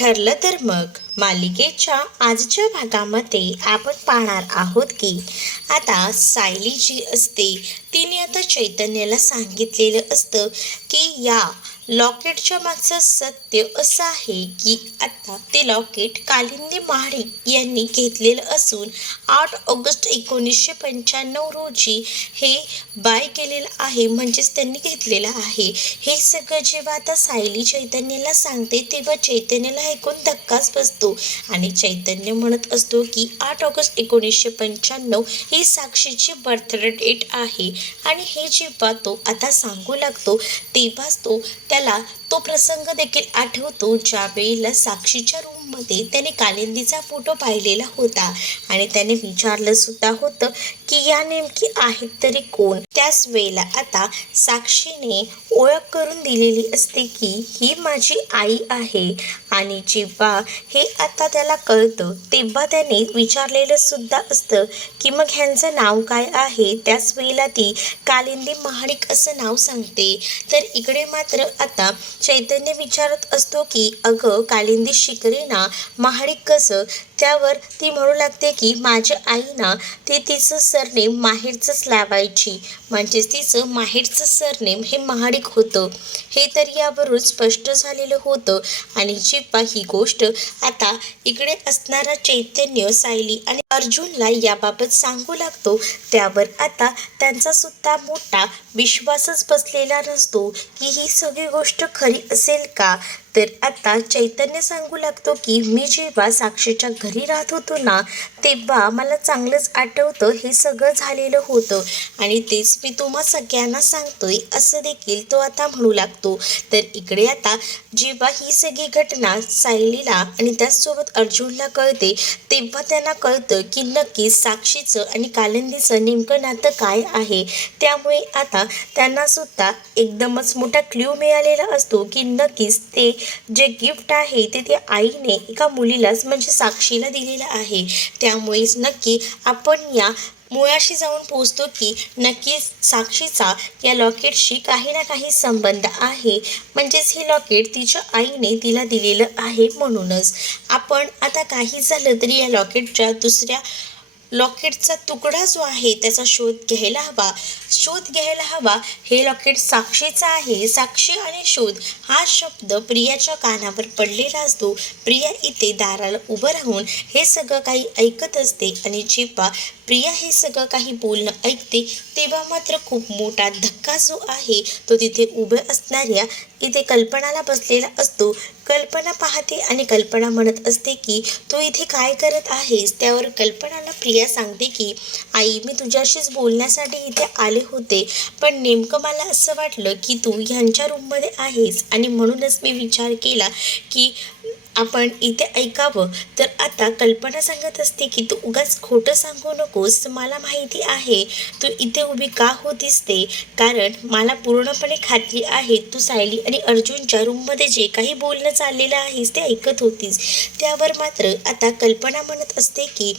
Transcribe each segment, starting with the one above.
ठरलं तर मग मालिकेच्या आजच्या भागामध्ये आपण पाहणार आहोत की आता सायली जी असते. तिने आता चैतन्याला सांगितलेलं असतं की या लॉकेटच्या मागचं सत्य असं आहे की आता ते लॉकेट कालिंदी महाडिक यांनी घेतलेलं असून आठ ऑगस्ट एकोणीसशे पंच्याण्णव रोजी हे बाय केलेलं आहे म्हणजेच त्यांनी घेतलेलं आहे. हे सगळं जेव्हा आता सायली चैतन्याला सांगते तेव्हा चैतन्याला ऐकून धक्काच बसतो. आणि चैतन्य म्हणत असतो की आठ ऑगस्ट एकोणीसशे पंच्याण्णव ही साक्षीची बर्थडे डेट आहे. आणि हे जेव्हा तो आता सांगू लागतो तेव्हाच तो त्याला तो प्रसंग देखील आठवतो ज्या वेळेला साक्षीच्या रूममध्ये त्याने कालिंदीचा फोटो पाहिलेला होता. आणि त्याने विचारलं सुद्धा होतं की या नेमकी आहेत तरी कोण? त्याच वेळेला आता साक्षीने ओळख करून दिलेली असते की ही माझी आई आहे. आणि जेव्हा हे आता त्याला कळतं तेव्हा त्याने विचारलेलं सुद्धा असतं की मग ह्यांचं नाव काय आहे? त्याच वेळेला ती कालिंदी महाडिक असं नाव सांगते. तर इकडे मात्र आता चैतन्य विचारत असतो की अगं कालिंदी शिकरीना महाडिक कसं त्यावर ती म्हणू लागते की माझी आई ना ती तिचं सरनेम माहेरचंच लावायची. म्हणजेच तिचं माहेरचं सरनेम हे महाडिक होतं. हे तर यावरून स्पष्ट झालेलं होतं. आणि जेव्हा ही गोष्ट आता इकडे असणारा चैतन्य सायली आणि अर्जुनला याबाबत सांगू लागतो त्यावर आता त्यांचा सुद्धा मोठा विश्वासच बसलेला नसतो की ही सगळी गोष्ट खरी असेल का? तर आता चैतन्य सांगू लागतो की मी जेव्हा साक्षीच्या घरी राहत होतो ना तेव्हा मला चांगलंच आठवतं हे सगळं झालेलं होतं. आणि तेच मी तुम्हा सगळ्यांना सांगतोय असं देखील तो आता म्हणू लागतो. तर इकडे आता जेव्हा ही सगळी घटना सायलीला आणि त्याचसोबत अर्जुनला कळते तेव्हा त्यांना कळतं की नक्कीच साक्षीचं आणि कालंदीचं नेमकं नातं काय आहे. त्यामुळे आता त्यांना सुद्धा एकदमच मोठा क्ल्यू मिळालेला असतो की नक्कीच ते जे गिफ्ट आहे ते त्या आईने एका मुलीलाच म्हणजे साक्षीला दिलेलं आहे. त्यामुळेच नक्की आपण या मुळाशी जाऊन पोचतो की नक्कीच साक्षीचा या लॉकेटशी काही ना काही संबंध आहे. म्हणजेच हे लॉकेट तिच्या आईने तिला दिलेलं आहे म्हणूनच. आपण आता काही झालं तरी या लॉकेटच्या दुसऱ्या लॉकेटचा तुकडा जो आहे त्याचा शोध घ्यायला हवा. शोध घ्यायला हवा हे लॉकेट साक्षीचा आहे. साक्षी आणि शोध हा शब्द प्रियाच्या कानावर पडलेला असतो. प्रिया इथे दाराला उभं राहून हे सगळं काही ऐकत असते आणि जेव्हा प्रिया हे सगळं काही बोलणं ऐकते तेव्हा मात्र खूप मोठा धक्का जो आहे तो तिथे उभं असणाऱ्या इथे कल्पनाला बसलेला असतो. कल्पना पाहते आणि कल्पना म्हणत असते की तू इथे काय करत आहेस? त्यावर कल्पनाला प्रिया सांगते की आई मी तुझ्याशीच बोलण्यासाठी इथे आले होते पण नेमकं मला असं वाटलं की तू ह्यांच्या रूममध्ये आहेस आणि म्हणूनच मी विचार केला की आपण इथे ऐकावं. तर आता कल्पना सांगत असते की तू उगाच खोटं सांगू नकोस. मला माहिती आहे तू इथे उभी का होतीस ते कारण मला पूर्णपणे खात्री आहे तू सायली आणि अर्जुनच्या रूममध्ये जे काही बोलणं चाललेलं आहेस ते ऐकत होतीस. त्यावर मात्र आता कल्पना म्हणत असते की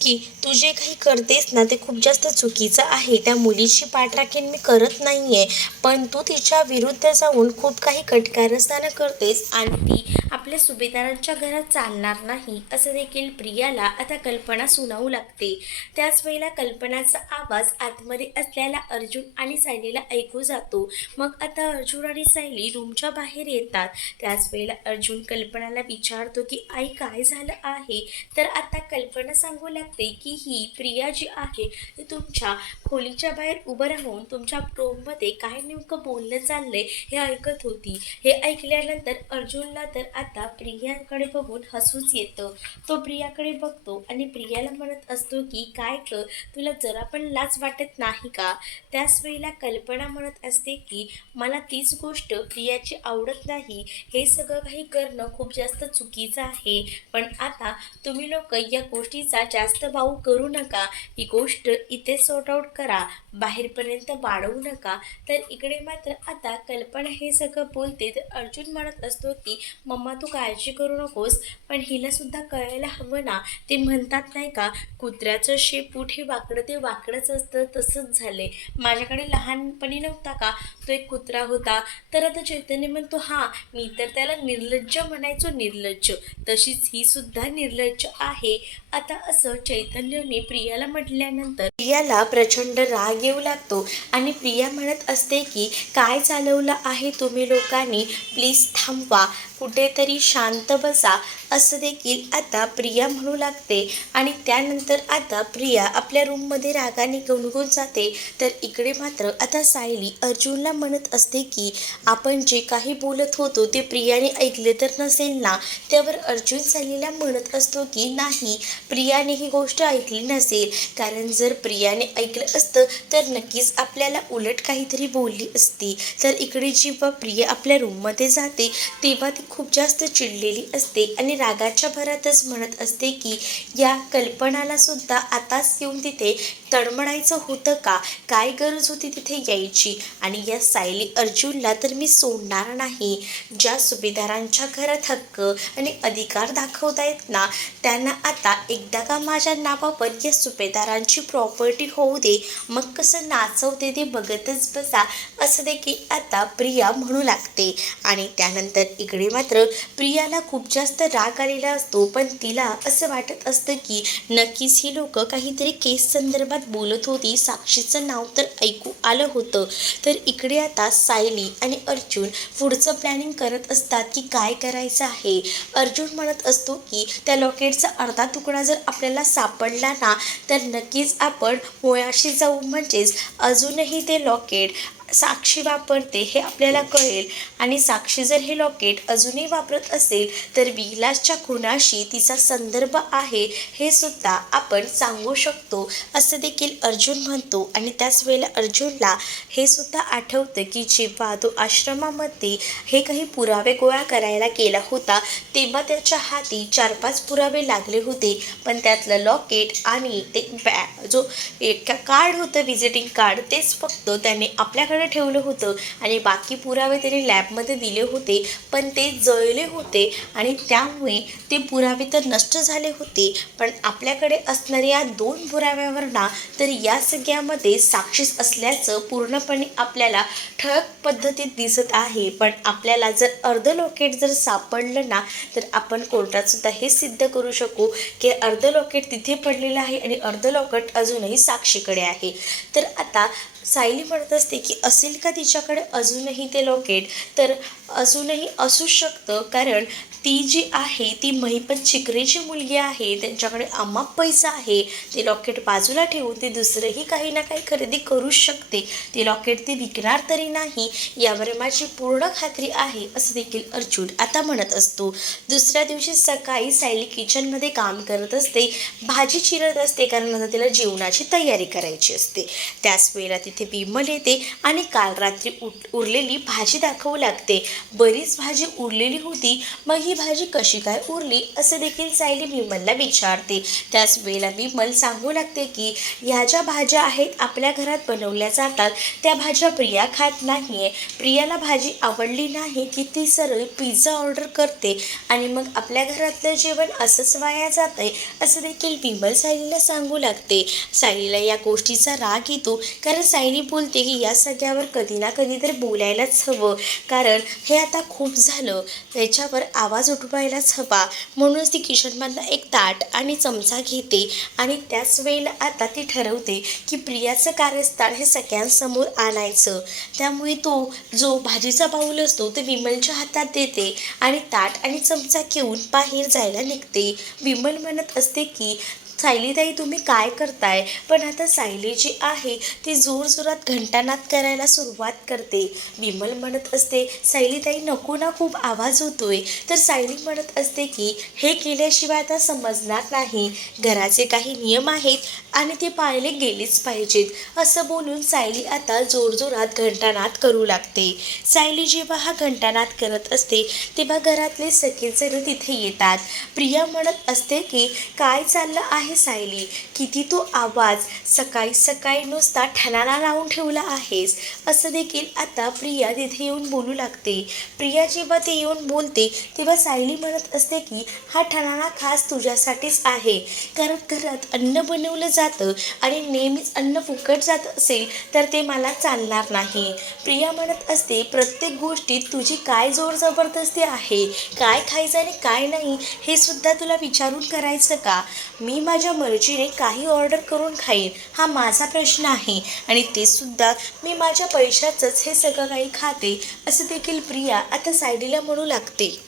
की तू जे काही करतेस ना ते खूप जास्त चुकीचं आहे. त्या मुलीची पाठराखीण मी करत नाही आहे पण तू तिच्या विरुद्ध जाऊन खूप काही कटकारस्थानं करतेस आणि ती आपल्या सुभेदारांच्या घरात चालणार नाही असं देखील प्रियाला आता कल्पना सुनावू लागते. त्याच वेळेला कल्पनाचा आवाज आतमध्ये असलेला अर्जुन आणि सायलीला ऐकू जातो. मग आता अर्जुन आणि सायली रूमच्या बाहेर येतात. त्याच वेळेला अर्जुन कल्पनाला विचारतो की आई काय झालं आहे? तर आता कल्पना सांगू लागते की ही प्रिया जी आहे ती तुमच्या खोलीच्या बाहेर उभं राहून तुमच्या रूममध्ये काय नेमकं बोलणं चाललंय हे ऐकत होती. हे ऐकल्यानंतर अर्जुनला तर आता प्रिया प्रियाकडे बघून हसूच येतं. तो प्रियाकडे बघतो आणि प्रियाला म्हणत असतो की काय ग तुला जरा पण लाज वाटत नाही का? त्याच वेळेला कल्पना म्हणत असते की मला तीच गोष्ट प्रियाची आवडत नाही. हे सगळं काही करणं खूप जास्त चुकीचं आहे. पण आता तुम्ही लोक या गोष्टीचा जास्त भाऊ करू नका. ही गोष्ट इथे सॉर्ट आऊट करा. बाहेरपर्यंत वाढवू नका. तर इकडे मात्र आता कल्पना हे सगळं बोलते तर अर्जुन म्हणत असतो की मम्मा तू काळजी करू नकोस पण हिला सुद्धा कळायला हवं ना. ते म्हणतात नाही का कुत्र्याचं शेपूट हे वाकडं ते वाकडंच असतं तसंच झाले माझ्याकडे लहानपणी नव्हता का? तो एक कुत्रा होता. तर आता चैतन्य म्हणतो हां मी तर त्याला निर्लज्ज म्हणायचो निर्लज्ज. तशीच ही सुद्धा निर्लज्ज आहे. आता असं चैतन्यने प्रियाला म्हटल्यानंतर प्रियाला प्रचंड राग येऊ लागतो आणि प्रिया म्हणत असते की काय चालवलं आहे तुम्ही लोकांनी? प्लीज थांबवा. कुठेतरी शांत बसा असं देखील आता प्रिया म्हणू लागते. आणि त्यानंतर आता प्रिया आपल्या रूममध्ये रागाने गुणगुण जाते. तर इकडे मात्र आता सायली अर्जुनला म्हणत असते की आपण जे काही बोलत होतो ते प्रियाने ऐकले तर नसेल ना? त्यावर अर्जुन सायलीला म्हणत असतो की नाही प्रियाने ही गोष्ट ऐकली नसेल. कारण जर प्रियाने ऐकलं असतं तर नक्कीच आपल्याला उलट काहीतरी बोलली असती. तर इकडे जेव्हा प्रिया आपल्या रूममध्ये जाते तेव्हा ती खूप जास्त चिडलेली असते आणि रागाच्या भरातच म्हणत असते की या कल्पनाला सुद्धा आताच येऊन तिथे तडमडायचं होतं का? काय गरज होती तिथे यायची? आणि या सायली अर्जुनला तर मी सोडणार नाही. ज्या सुभेदारांच्या घरात हक्क आणि अधिकार दाखवतायत ना त्यांना आता एकदा का माझ्या नावावर या सुभेदारांची प्रॉपर्टी होऊ दे. मग कसं नाचवते ते बघतच बसा. असं देखील आता प्रिया म्हणू लागते. आणि त्यानंतर इकडे मात्र प्रियाला खूप जास्त राग आलेला असतो पण तिला असं वाटत असतं की नक्कीच ही लोक काहीतरी केस संदर्भात बोलत होती साक्षीचं नाव तर ऐकू आलं होतं. तर इकडे आता सायली आणि अर्जुन पुढचं प्लॅनिंग करत असतात की काय करायचं आहे. अर्जुन म्हणत असतो की त्या लॉकेटचा अर्धा तुकडा जर आपल्याला सापडला ना तर नक्कीच आपण मुळाशी जाऊ. म्हणजेच अजूनही ते लॉकेट साक्षी वापरते हे आपल्याला कळेल. आणि साक्षी जर हे लॉकेट अजूनही वापरत असेल तर विलासच्या खुनाशी तिचा संदर्भ आहे हे सुद्धा आपण सांगू शकतो. असं देखील अर्जुन म्हणतो आणि त्याच वेळेला अर्जुनला हे सुद्धा आठवतं की जेव्हा तो आश्रमामध्ये हे काही पुरावे गोळा करायला गेला होता तेव्हा त्याच्या हाती चार पाच पुरावे लागले होते. पण त्यातलं लॉकेट आणि ते बॅ जो एक कार्ड होतं व्हिजिटिंग कार्ड तेच फक्त त्याने आपल्याकडे ठेवलं होतं आणि बाकी पुरावे त्याने लॅबमध्ये दिले होते पण ते जळले होते आणि त्यामुळे ते पुरावे तर नष्ट झाले होते. पण आपल्याकडे असणाऱ्या या दोन पुराव्यावर ना तर या सगळ्यामध्ये साक्षीस असल्याचं पूर्णपणे आपल्याला ठळक पद्धतीत दिसत आहे. पण आपल्याला जर अर्ध लॉकेट जर सापडलं ना तर आपण कोर्टात सुद्धा हे सिद्ध करू शकू की अर्ध लॉकेट तिथे पडलेलं आहे आणि अर्ध लॉकेट अजूनही साक्षीकडे आहे. तर आता सायली म्हणत असते की असेल का तिच्याकडे अजूनही ते लॉकेट तर अजूनही असू शकतं कारण ती जी आहे ती महिपत चिकरेची मुलगी आहे त्यांच्याकडे अमाप पैसा आहे. ते लॉकेट बाजूला ठेवून ते दुसरंही काही ना काही खरेदी करू शकते. ते लॉकेट ती विकणार तरी नाही यावर माझी पूर्ण खात्री आहे असं देखील अर्जुन आता म्हणत असतो. दुसऱ्या दिवशी सकाळी सायली किचनमध्ये काम करत असते भाजी चिरत असते कारण आता तिला जेवणाची तयारी करायची असते. त्याच वेळेला ती तिथे विमल येते आणि काल रात्री उठ उरलेली भाजी दाखवू लागते. बरीच भाजी उरलेली होती मग ही भाजी कशी काय उरली असं देखील सायली विमलला विचारते. त्याच वेळेला विमल सांगू लागते की ह्या ज्या भाज्या आहेत आपल्या घरात बनवल्या जातात त्या भाज्या प्रिया खात नाही आहे प्रियाला भाजी आवडली नाही की ती सरळ पिझ्झा ऑर्डर करते आणि मग आपल्या घरातलं जेवण असंच वाया जातं आहे असं देखील विमल सायलीला सांगू लागते. सायलीला या गोष्टीचा राग येतो कारण सायली बोलते की या सगळ्यावर कधी ना कधी तर बोलायलाच हवं. कारण हे आता खूप झालं. त्याच्यावर आवाज उठवायलाच हवा. म्हणूनच ती किचनमधला एक ताट आणि चमचा घेते आणि त्याच वेळेला आता ती ठरवते की प्रियाचं कार्यस्थळ हे सगळ्यांसमोर आणायचं. त्यामुळे तो जो भाजीचा बाऊल असतो ते विमलच्या हातात देते आणि ताट आणि चमचा घेऊन बाहेर जायला निघते. विमल म्हणत असते की सायलीताई तुम्ही काय करताय? पण आता सायली जी आहे ती जोरजोरात घंटानाद करायला सुरुवात करते. विमल म्हणत असते सायलीताई नको ना खूप आवाज होतोय. तर सायली म्हणत असते की हे केल्याशिवाय आता समजणार नाही. घराचे काही नियम आहेत आणि ते पाळले गेलेच पाहिजेत. असं बोलून सायली आता जोरजोरात घंटानाद करू लागते. सायली जेव्हा हा घंटानाद करत असते तेव्हा घरातले सगळेजण तिथे येतात. प्रिया म्हणत असते की काय चाललं आहे आहे सायली. किती तो आवाज सकाळी सकाळी नुसता ठणाला लावून ठेवला आहेस. असं देखील आता प्रिया तिथे येऊन बोलू लागते. प्रिया जेव्हा ते येऊन बोलते तेव्हा सायली म्हणत असते की हा ठणाणा खास तुझ्यासाठीच आहे. कारण घरात अन्न बनवलं जातं आणि नेहमीच अन्न फुकट जात असेल तर ते मला चालणार नाही. प्रिया म्हणत असते प्रत्येक गोष्टीत तुझी काय जोर जबरदस्ती आहे? काय खायचं आणि काय नाही? हे सुद्धा तुला विचारून करायचं का? मी माझ्या माझ्या मर्जीने काही ऑर्डर करून खाईन हा माझा प्रश्न आहे. आणि ते सुद्धा मी माझ्या पैशाचंच हे सगळं काही खाते असं देखील प्रिया आता सायडीला म्हणू लागते.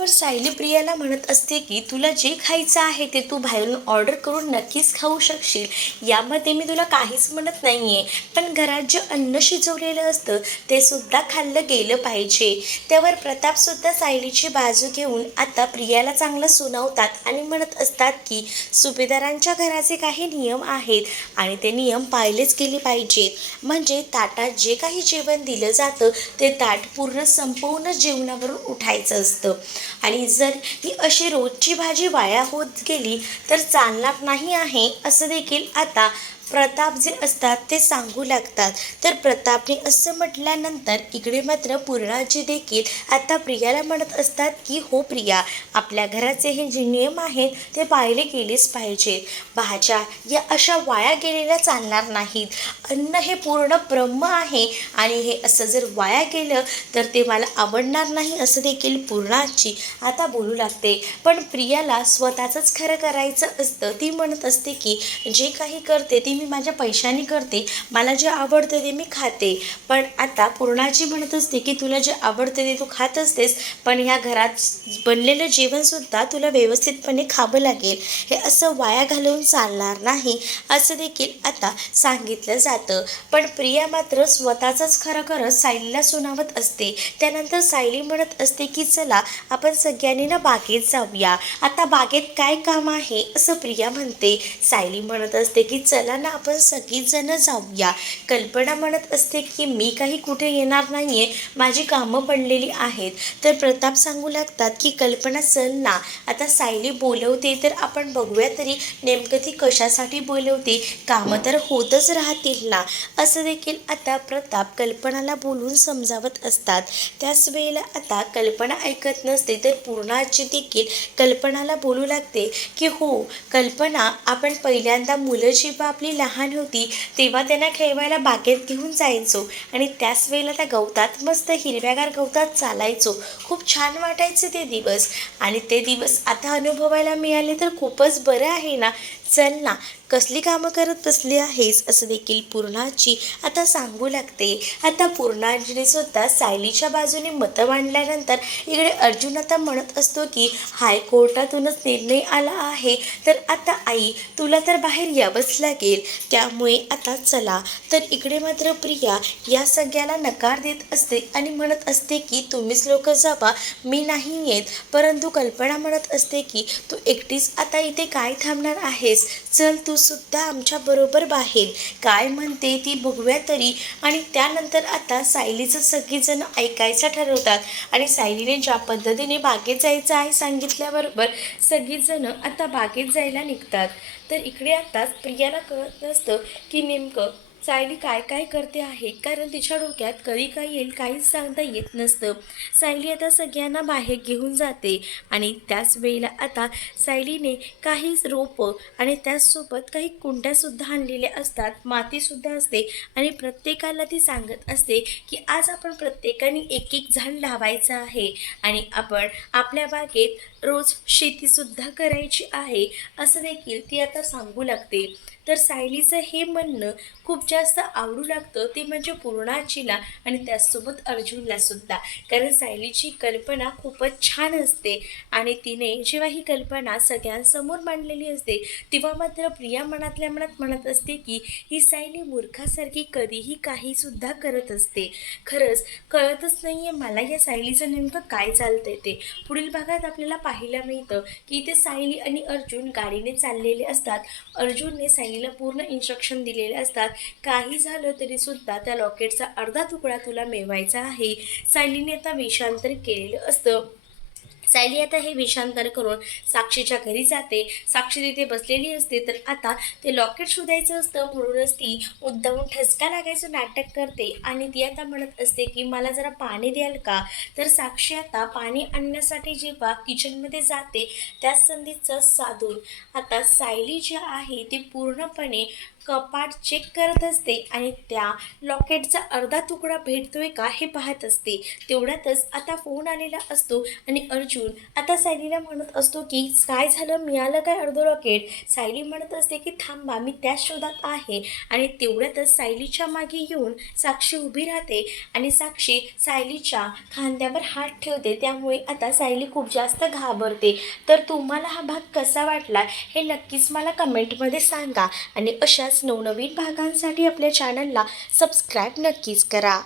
तर सायली प्रियाला म्हणत असते की तुला जे खायचं आहे ते तू बाहेरून ऑर्डर करून नक्कीच खाऊ शकशील. यामध्ये मी तुला काहीच म्हणत नाही आहे पण घरात जे अन्न शिजवलेलं असतं ते सुद्धा खाल्लं गेलं पाहिजे. त्यावर प्रतापसुद्धा सायलीची बाजू घेऊन आता प्रियाला चांगलं सुनावतात आणि म्हणत असतात की सुभेदारांच्या घराचे काही नियम आहेत आणि ते नियम पाळलेच गेले पाहिजेत. म्हणजे ताटात जे काही जेवण दिलं जातं ते ताट पूर्ण संपूर्ण जेवणावरून उठायचं असतं. आणि जर ही अशी रोजची भाजी वाया होत गेली तर चालणार नाही आहे असं देखील आता प्रताप जे असतात ते सांगू लागतात. तर प्रतापने असं म्हटल्यानंतर इकडे मात्र पूर्णाजी देखील आता प्रियाला म्हणत असतात की हो प्रिया आपल्या घराचे हे जे नियम आहेत ते पाळले गेलेच पाहिजेत भाज्या या अशा वाया गेलेल्या चालणार नाहीत. अन्न हे पूर्ण ब्रह्म आहे आणि हे असं जर वाया गेलं तर ते मला आवडणार नाही असं देखील पूर्णाची आता बोलू लागते. पण प्रियाला स्वतःचंच खरं करायचं असतं. ती म्हणत असते की जे काही करते ती मी माझ्या पैशाने करते मला जे आवडतं ते मी खाते. पण आता पूर्णाची म्हणत असते की तुला जे आवडतं ते तू खात असतेस पण ह्या घरात बनलेलं जेवणसुद्धा तुला व्यवस्थितपणे खावं लागेल. हे असं वाया घालवून चालणार नाही. असं देखील आता सांगितलं जातं. पण प्रिया मात्र स्वतःचाच खरं करत सायलीला सुनावत असते. त्यानंतर सायली म्हणत असते की चला आपण सगळ्यांनी ना बागेत जाऊया. आता बागेत काय काम आहे? असं प्रिया म्हणते. सायली म्हणत असते की चला ना आपण सगळीजणं जाऊया. कल्पना म्हणत असते की मी काही कुठे येणार नाही आहे माझी कामं पडलेली आहेत. तर प्रताप सांगू लागतात की कल्पना चल ना. आता सायली बोलवते तर आपण बघूया तरी नेमकं ती कशासाठी बोलवते. कामं तर होतच राहतील ना. असं देखील आता प्रताप कल्पनाला बोलून समजावत असतात. त्याच वेळेला आता कल्पना ऐकत नसते तर पूर्णाची देखील कल्पनाला बोलू लागते की हो कल्पना आपण पहिल्यांदा मुलं जेव्हा आपली लहान होती तेव्हा त्यांना खेळवायला बागेत घेऊन जायचो. आणि त्याच वेळेला त्या गवतात मस्त हिरव्यागार गवतात चालायचो. खूप छान वाटायचे ते दिवस. आणि ते दिवस आता अनुभवायला मिळाले तर खूपच बरं आहे ना? चल ना कसली कामं करत बसली आहेस असं देखील पूर्णाची आता सांगू लागते. आता पूर्णाजीने स्वतः सायलीच्या बाजूने मतं मांडल्यानंतर इकडे अर्जुन आता म्हणत असतो की हायकोर्टातूनच निर्णय आला आहे. तर आता आई तुला तर बाहेर यावंच लागेल. त्यामुळे आता चला. तर इकडे मात्र प्रिया या सगळ्याला नकार देत असते आणि म्हणत असते की तुम्हीच लोक जावा मी नाही येत. परंतु कल्पना म्हणत असते की तू एकटीच आता इथे काय थांबणार आहेस? चल तू सुद्धा आमच्याबरोबर बाहेर. काय म्हणते ती बघूया तरी. आणि त्यानंतर आता सायलीचं सगळीजण ऐकायचं ठरवतात. आणि सायलीने ज्या पद्धतीने बागेत जायचं आहे सांगितल्याबरोबर सगळीजण आता बागेत जायला निघतात. तर इकडे आताच प्रियाला कळत नसतं की नेमकं सायली काय काय करते आहे? कारण तिच्या डोक्यात कधी काय येईल काहीच सांगता येत नसतं. सायली आता सगळ्यांना बाहेर घेऊन जाते आणि त्याच वेळेला आता सायलीने काही रोपं आणि त्याचसोबत काही कुंड्यासुद्धा आणलेल्या असतात. मातीसुद्धा असते आणि प्रत्येकाला ती सांगत असते की आज आपण प्रत्येकाने एक एक झाड लावायचं आहे आणि आपण आपल्या बागेत रोज शेतीसुद्धा करायची आहे असं देखील ती आता सांगू लागते. तर सायलीचं हे म्हणणं खूप जास्त आवडू लागतं ते म्हणजे पूर्णाचीला आणि त्याचसोबत अर्जुनला सुद्धा. कारण सायलीची कल्पना खूपच छान असते आणि तिने जेव्हा ही कल्पना सगळ्यांसमोर मांडलेली असते तेव्हा मात्र प्रिया मनातल्या मनात म्हणत असते की ही सायली मूर्खासारखी कधीही काही सुद्धा करत असते. खरंच कळतच नाही आहे मला या सायलीचं नेमकं काय चालतंय ते. पुढील भागात आपल्याला पाहायला मिळतं की इथे सायली आणि अर्जुन गाडीने चाललेले असतात. अर्जुनने सायली सायलीला पूर्ण इन्स्ट्रक्शन दिलेले असतात. काही झालं तरी सुद्धा त्या लॉकेटचा अर्धा तुकडा तुला मिळवायचा आहे. सायलीने आता वेषांतर केलेलं असतं. सायली आता हे विषांतर करून साक्षीच्या घरी जाते. साक्षी तिथे बसलेली असते. तर आता ते लॉकेट शोधायचं असतं. म्हणूनच ती मुद्दामून ठसका लागायचं नाटक करते. आणि ती आता म्हणत असते की मला जरा पाणी द्याल का? तर साक्षी आता पाणी आणण्यासाठी जेव्हा किचनमध्ये जाते त्याच संधीचं साधून आता सायली जी आहे ती पूर्णपणे कपाट चेक करत असते आणि त्या लॉकेटचा अर्धा तुकडा भेटतोय का हे पाहत असते. तेवढ्यातच आता फोन आलेला असतो आणि अर्जुन आता सायलीला म्हणत असतो की काय झालं? मिळालं काय अर्धं लॉकेट सायली म्हणत असते की थांबा मी त्याच शोधात आहे. आणि तेवढ्यातच सायलीच्या मागे येऊन साक्षी उभी राहते आणि साक्षी सायलीच्या खांद्यावर हात ठेवते. त्यामुळे आता सायली खूप जास्त घाबरते. तर तुम्हाला हा भाग कसा वाटला हे नक्कीच मला कमेंटमध्ये सांगा. आणि अशा अशाच नवनवीन भागांसाठी आपल्या चॅनलला सबस्क्राईब नक्कीच करा.